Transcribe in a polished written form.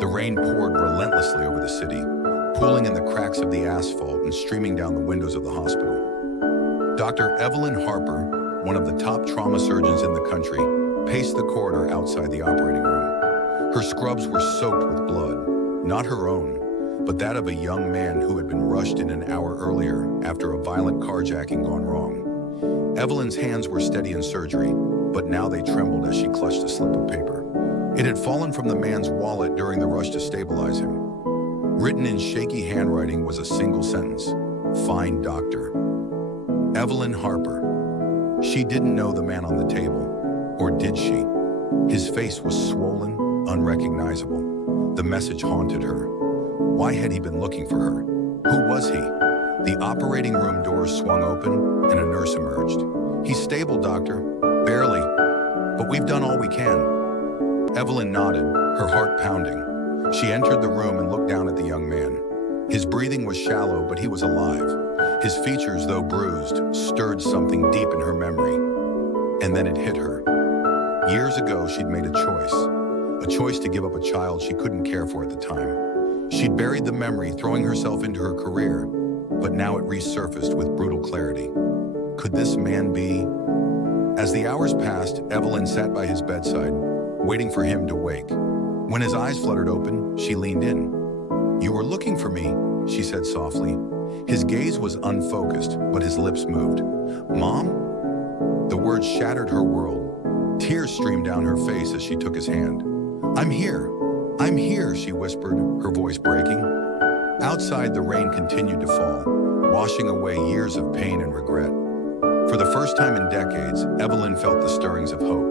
The rain poured relentlessly over the city, pooling in the cracks of the asphalt and streaming down the windows of the hospital. Dr. Evelyn Harper, one of the top trauma surgeons in the country, paced the corridor outside the operating room. Her scrubs were soaked with blood, not her own, but that of a young man who had been rushed in an hour earlier after a violent carjacking gone wrong. Evelyn's hands were steady in surgery, but now they trembled as she clutched a slip of paper. It had fallen from the man's wallet during the rush to stabilize him. Written in shaky handwriting was a single sentence: "Fine doctor." Evelyn Harper. She didn't know the man on the table, or did she? His face was swollen, unrecognizable. The message haunted her. Why had he been looking for her? Who was he? The operating room doors swung open and a nurse emerged. "He's stable, doctor." "Barely, but we've done all we can." Evelyn nodded, her heart pounding. She entered the room and looked down at the young man. His breathing was shallow, but he was alive. His features, though bruised, stirred something deep in her memory. And then it hit her. Years ago, she'd made a choice to give up a child she couldn't care for at the time. She'd buried the memory, throwing herself into her career, but now it resurfaced with brutal clarity. Could this man be? As the hours passed, Evelyn sat by his bedside, waiting for him to wake. When his eyes fluttered open, she leaned in. "You were looking for me," she said softly. His gaze was unfocused, but his lips moved. "Mom?" The words shattered her world. Tears streamed down her face as she took his hand. I'm here," she whispered, her voice breaking. Outside, the rain continued to fall, washing away years of pain and regret. For the first time in decades, Evelyn felt the stirrings of hope.